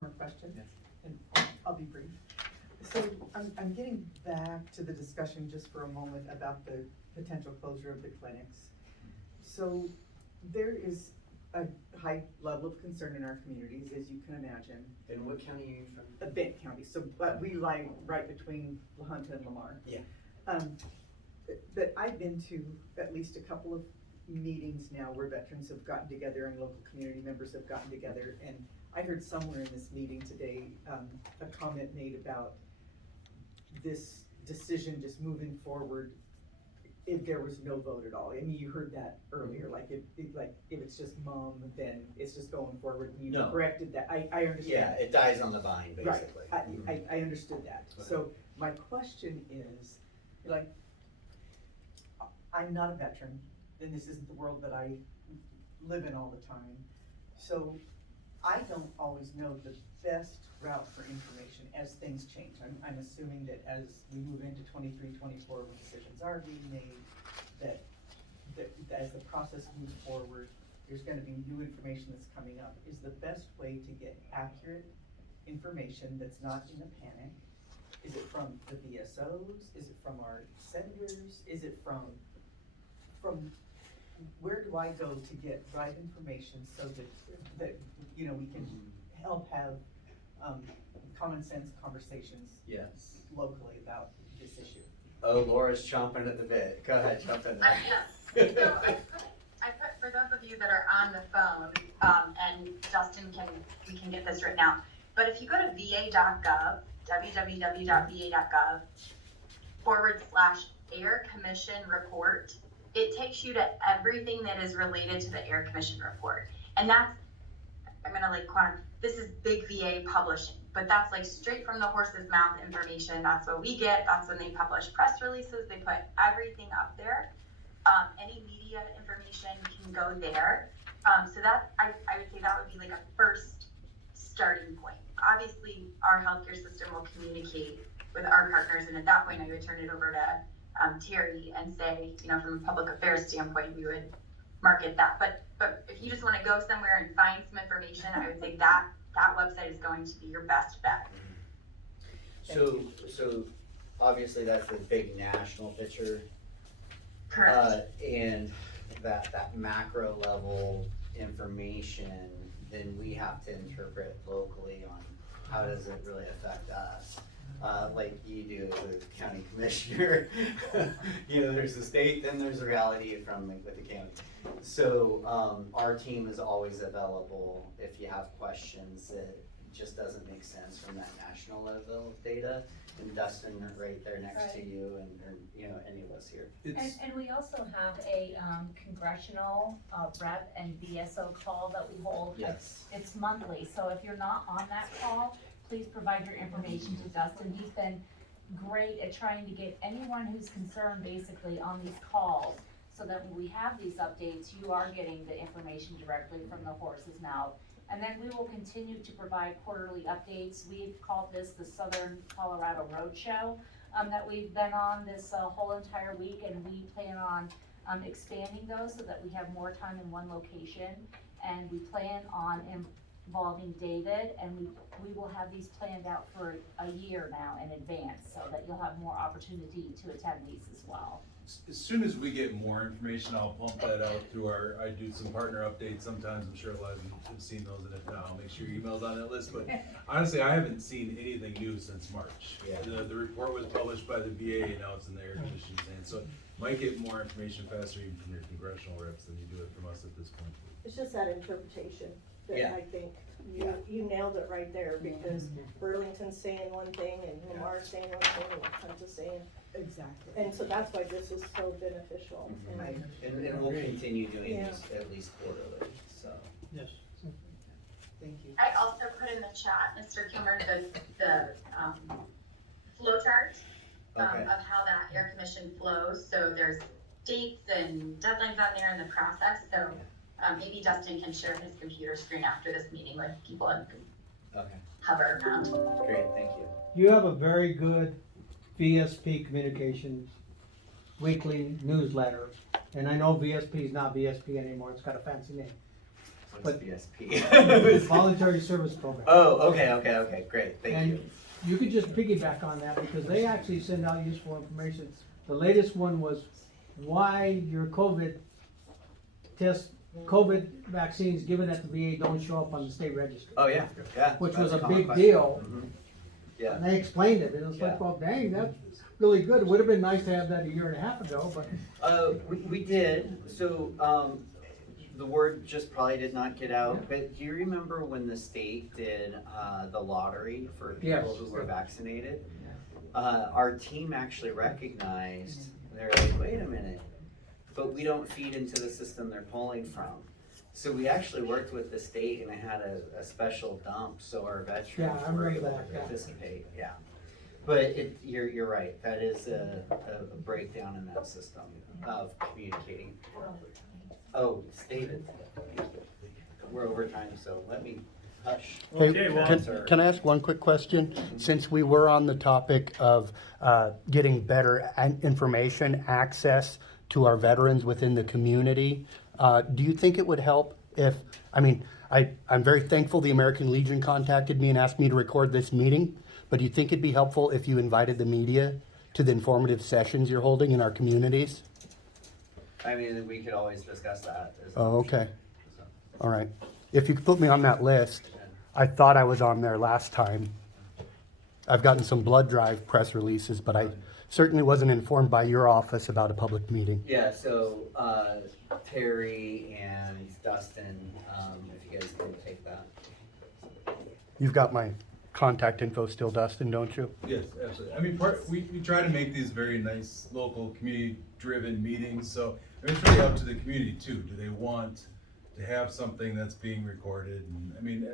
more questions? Yes. And I'll be brief. So I'm getting back to the discussion just for a moment about the potential closure of the clinics. So there is a high level of concern in our communities, as you can imagine. And what county are you from? Benton County, so, but we lie right between La Junta and Lamar. Yeah. But I've been to at least a couple of meetings now where veterans have gotten together and local community members have gotten together, and I heard somewhere in this meeting today, a comment made about this decision just moving forward if there was no vote at all. I mean, you heard that earlier, like if it's just mom, then it's just going forward, and you No. corrected that, I understand. Yeah, it dies on the vine, Right, basically. I understood that. So my question is, like, I'm not a veteran, and this isn't the world that I live in all the time. So I don't always know the best route for information as things change. I'm assuming that as we move into 23, 24, when decisions are being made, that as the process moves forward, there's gonna be new information that's coming up. Is the best way to get accurate information that's not in a panic? Is it from the VSOs? Is it from our senators? Is it from where do I go to get right information so that we can help have common sense conversations Yes. locally about this issue? Oh, Laura's chomping at the bit. Go ahead, jump in there. So I put, for those of you that are on the phone, and Dustin we can get this written out, but if you go to va.gov, www.va.gov/Air Commission Report, it takes you to everything that is related to the Air Commission Report. And that's, I'm gonna this is big VA publishing, but that's like straight from the horse's mouth information. That's what we get. That's when they publish press releases. They put everything up there. Any media information can go there. So that, I would say that would be like a first starting point. Obviously, our healthcare system will communicate with our partners, and at that point, I would turn it over to Terry and say, from a public affairs standpoint, we would market that. But if you just want to go somewhere and find some information, I would say that website is going to be your best bet. So obviously that's the big national picture. Correct. And that macro level information, then we have to interpret locally on how does it really affect us. Like you do as a county commissioner. There's the state, then there's the reality from with the county. So our team is always available if you have questions that just doesn't make sense from that national level of data. And Dustin right there next to you, and any of us here. And we also have a congressional rep and VSO call that we hold. Yes. It's monthly, so if you're not on that call, please provide your information to Dustin. He's been great at trying to get anyone who's concerned basically on these calls, so that when we have these updates, you are getting the information directly from the horse's mouth. And then we will continue to provide quarterly updates. We've called this the Southern Colorado Roadshow that we've been on this whole entire week, and we plan on expanding those so that we have more time in one location. And we plan on involving David, and we will have these planned out for a year now in advance, so that you'll have more opportunity to attend these as well. As soon as we get more information, I'll pump that out through I do some partner updates sometimes. I'm sure a lot of you have seen those, and if not, I'll make sure your email's on that list. But honestly, I haven't seen anything new since March. Yeah. The report was published by the VA, and now it's in the Air Commission's hands. So might get more information faster even from your congressional reps than you do it from us at this point. It's just that interpretation that Yeah. I think you nailed it right there, because Burlington's saying one thing and Lamar's saying one thing and Hunter's saying, Exactly. and so that's why this is so beneficial. Mhm. And we'll continue doing Yeah. this at least quarterly, so. Yes. Thank you. I also put in the chat, Mr. Kimmer, the flow chart Okay. of how that Air Commission flows. So there's dates and deadlines on there in the process. So maybe Dustin can share his computer screen after this meeting with people and can Okay, hover around. great, thank you. You have a very good VSP Communications weekly newsletter, and I know VSP is not VSP anymore, it's got a fancy name. What's VSP? Voluntary Service Program. Oh, okay, great, thank And you. you could just piggyback on that because they actually send out useful information. The latest one was why your COVID vaccines given at the VA don't show up on the state registry. Oh, yeah, yeah. Which that's was a common big question. deal. Mhm. Yeah. And they explained it, and it was like, Yeah. well, dang, that's really good. It would have been nice to have that a year and a half ago, but We did, so, the word just probably did not get out, but do you remember when the state did, the lottery for people Yes. who were vaccinated? Our team actually recognized, they're like, wait a minute, but we don't feed into the system they're pulling from. So we actually worked with the state and had a special dump, so our veterans Yeah, I were remember able to that, yeah. participate, yeah. But you're right, that is a breakdown in that system of communicating. Oh, David, we're over time, so let me hush. Hey, Sir. can I ask one quick question? Since we were on the topic of getting better information, access to our veterans within the community, do you think it would help if, I'm very thankful the American Legion contacted me and asked me to record this meeting, but do you think it'd be helpful if you invited the media to the informative sessions you're holding in our communities? I mean, we could always discuss that. as an Oh, option, okay. so. All right. If you could put me on that list, I thought I was on there last time. I've gotten some blood drive press releases, but I certainly wasn't informed by your office about a public meeting. Yeah, so, Terry and Dustin, if you guys can take that. You've got my contact info still, Dustin, don't you? Yes, absolutely. I mean, we try to make these very nice, local, community-driven meetings, so I mean, it's really up to the community too. Do they want to have something that's being recorded? And I mean,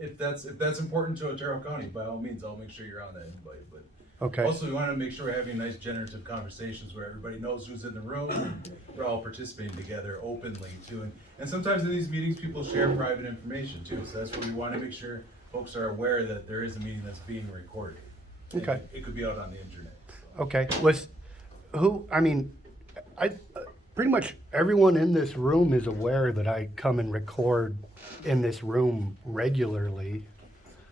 if that's important to Otero County, by all means, I'll make sure you're on that invite, but Okay. also, we want to make sure we're having nice generative conversations where everybody knows who's in the room, and we're all participating together openly too. And sometimes in these meetings, people share private information too, so that's why we want to make sure folks are aware that there is a meeting that's being recorded. And Okay. It could be out on the internet. Okay. Pretty much everyone in this room is aware that I come and record in this room regularly.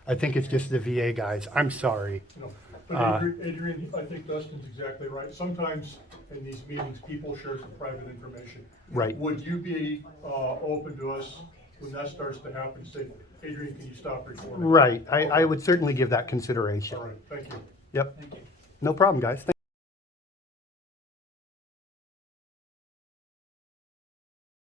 I think it's just the VA guys. I'm sorry. No, but Adrian, I think Dustin's exactly right. Sometimes in these meetings, people share some private information. Right. Would you be open to us, when that starts to happen, say, Adrian, can you stop recording? Right. I would certainly give that consideration. All right, thank you. Yep. No problem, guys.